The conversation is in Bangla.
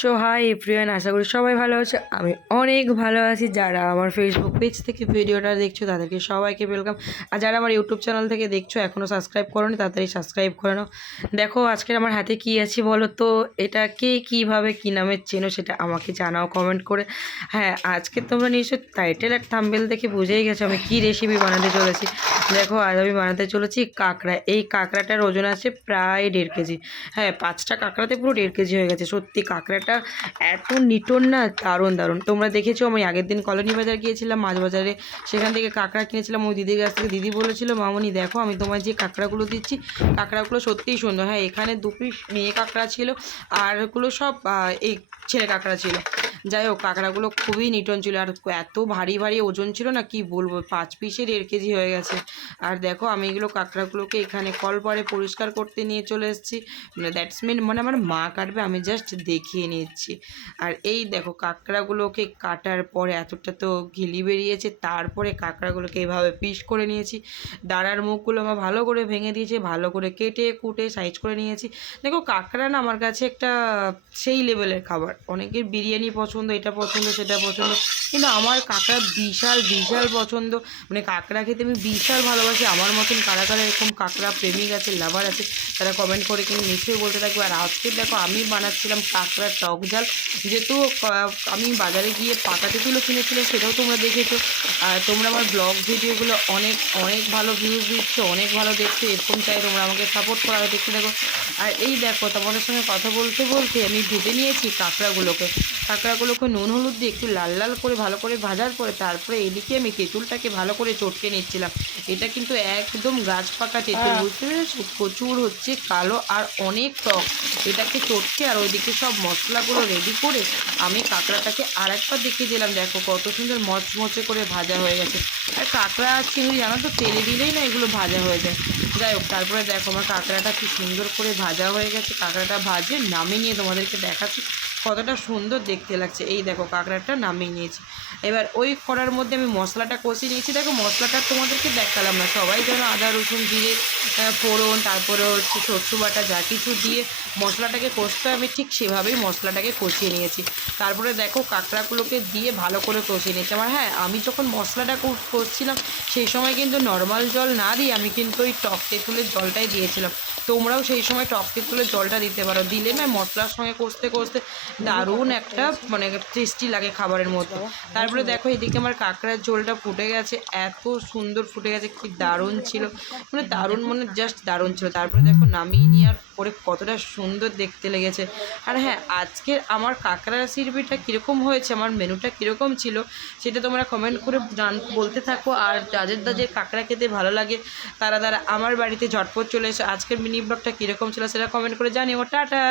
সো হাই এভরিওয়ান, আশা করি সবাই ভালো আছে। আমি অনেক ভালো আছি। যারা আমার ফেসবুক পেজ থেকে ভিডিওটা দেখছো তাদেরকে সবাইকে ওয়েলকাম। আর যারা আমার ইউটিউব চ্যানেল থেকে দেখছো এখনও সাবস্ক্রাইব করোনি, তাড়াতাড়ি সাবস্ক্রাইব করে নাও। দেখো আজকের আমার হাতে কী আছে বলো তো, এটা কে কীভাবে কী নামে চেনো সেটা আমাকে জানাও কমেন্ট করে। হ্যাঁ, আজকে তোমরা নিশ্চয়ই টাইটেল আর থাম্বনেল দেখে বুঝেই গেছো আমি কী রেসিপি বানাতে চলেছি। দেখো আজ আমি বানাতে চলেছি কাঁকড়া। এই কাঁকড়াটার ওজন আছে প্রায় 1.5 কেজি। হ্যাঁ, 5টা কাঁকড়াতে পুরো 1.5 কেজি হয়ে গেছে। সত্যি কাঁকড়াটা এত নিটন না, দারুণ দারুণ। তোমরা দেখেছো আমি আগের দিন কলোনি বাজার গিয়েছিলাম, মাছ বাজারে, সেখান থেকে কাঁকড়া কিনেছিলাম ওই দিদির কাছ থেকে। দিদি বলেছিল, মামনি দেখো আমি তোমায় যে কাঁকড়াগুলো দিচ্ছি, কাঁকড়াগুলো সত্যিই সুন্দর। হ্যাঁ, এখানে 2 পিস মেয়ে কাঁকড়া ছিল আর ওগুলো সব এই ছেলে কাঁকড়া ছিল। যাই হোক, কাঁকড়াগুলো খুবই নিটন ছিল আর এত ভারী ভারী ওজন ছিল না, কি বলবো, 5 পিসে 1.5 কেজি হয়ে গেছে। আর দেখো আমি এগুলো কাঁকড়াগুলোকে এখানে কলপারে পরিষ্কার করতে নিয়ে চলে এসেছি। দ্যাটস মিন মানে আমার মা কাটবে, আমি জাস্ট দেখিয়ে নিচ্ছি। আর এই দেখো কাঁকড়াগুলোকে কাটার পরে এতটা তো ঘিলি বেরিয়েছে, তারপরে কাঁকড়াগুলোকে এভাবে পিস করে নিয়েছি। দাঁড়ার মুখগুলো আমার ভালো করে ভেঙে দিয়েছে, ভালো করে কেটে কুটে সাইজ করে নিয়েছি। দেখো কাঁকড়া না আমার কাছে একটা সেই লেভেলের খাবার। অনেকের বিরিয়ানি পছন্দ, এটা পছন্দ, সেটা পছন্দ, কিন্তু আমার কাঁকড়া বিশাল বিশাল পছন্দ। মানে কাঁকড়া খেতে আমি বিশাল ভালোবাসি। আমার মতন কারা কারা এরকম কাঁকড়া প্রেমিক আছে, লাভার আছে, তারা কমেন্ট করে কিন্তু নিশ্চয়ই বলতে থাকবে। আর আজকে দেখো আমি বানাচ্ছিলাম কাঁকড়ার টক ঝাল। যেহেতু আমি বাজারে গিয়ে পাকা তেঁতুলও কিনেছিলাম, সেটাও তোমরা দেখেছো। আর তোমরা আমার ব্লগ ভিডিওগুলো অনেক অনেক ভালো ভিউজ দিচ্ছ, অনেক ভালো দেখছো। এরকম চাই তোমরা আমাকে সাপোর্ট করা, দেখতে দেখো। আর এই দেখো তোমাদের সঙ্গে কথা বলতে বলতে আমি ভেজে নিয়েছি কাঁকড়াগুলোকে নুন হলুদ দিয়ে একটু লাল লাল করে ভালো করে ভাজার পরে তারপরে এদিকে আমি তেঁতুলটাকে ভালো করে চটকে নিচ্ছিলাম। এটা কিন্তু একদম গাছ পাকা তেঁতুল, বুঝতে পেরেছো? প্রচুর হচ্ছে কালো আর অনেক টক। এটাকে চটকে আর ওইদিকে সব মশলাগুলো রেডি করে আমি কাঁকড়াটাকে আরেকবার দেখিয়ে দিলাম। দেখো কত সুন্দর মচমচে করে ভাজা হয়ে গেছে। আর কাঁকড়া আর চিংড়ি জানো তো তেলে দিলেই না এগুলো ভাজা হয়ে যায়। যাই হোক, তারপরে দেখো আমার কাঁকড়াটা কি সুন্দর করে ভাজা হয়ে গেছে। কাঁকড়াটা ভাজে নামিয়ে নিয়ে তোমাদেরকে দেখাচ্ছি কতটা সুন্দর দেখতে লাগছে। এই দেখো কাঁকড়াটা নামিয়ে নিয়েছি। এবার ওই কড়ার মধ্যে আমি মশলাটা কষিয়ে নিয়েছি। দেখো মশলাটা তোমাদেরকে দেখালাম না, সবাই যেন আদা রসুন জিরে ফোড়ন, তারপরে হচ্ছে সরষে বাটা যা কিছু দিয়ে মশলাটাকে কষতে আমি ঠিক সেভাবেই মশলাটাকে কষিয়ে নিয়েছি। তারপরে দেখো কাঁকড়াগুলোকে দিয়ে ভালো করে কষিয়ে নিয়েছি আমার। হ্যাঁ, আমি যখন মশলাটা কষছিলাম সেই সময় কিন্তু নর্মাল জল না দিয়ে আমি কিন্তু ওই টক তেঁতুলের জলটাই দিয়েছিলাম। তোমরাও সেই সময় টক তেঁতুলের জলটা দিতে পারো, দিলে না মশলার সঙ্গে কষতে কষতে দারুণ একটা মানে টেস্টি লাগে খাবারের মতো। তারপরে দেখো এদিকে আমার কাঁকড়ার ঝোলটা ফুটে গেছে, এত সুন্দর ফুটে গেছে, কি দারুণ ছিল, মানে দারুণ, মানে জাস্ট দারুণ ছিল। তারপরে দেখো নামিয়ে নেওয়ার পরে কতটা সুন্দর দেখতে লেগেছে। আর হ্যাঁ, আজকের আমার কাঁকড়া রেসিপিটা কীরকম হয়েছে, আমার মেনুটা কীরকম ছিল, সেটা তোমরা কমেন্ট করে বলতে থাকো। আর যাদের যাদের কাঁকড়া খেতে ভালো লাগে তারা আমার বাড়িতে ঝটপট চলে এসে আজকের মিনি ব্লগটা কীরকম ছিল সেটা কমেন্ট করে জানিও। টাটা।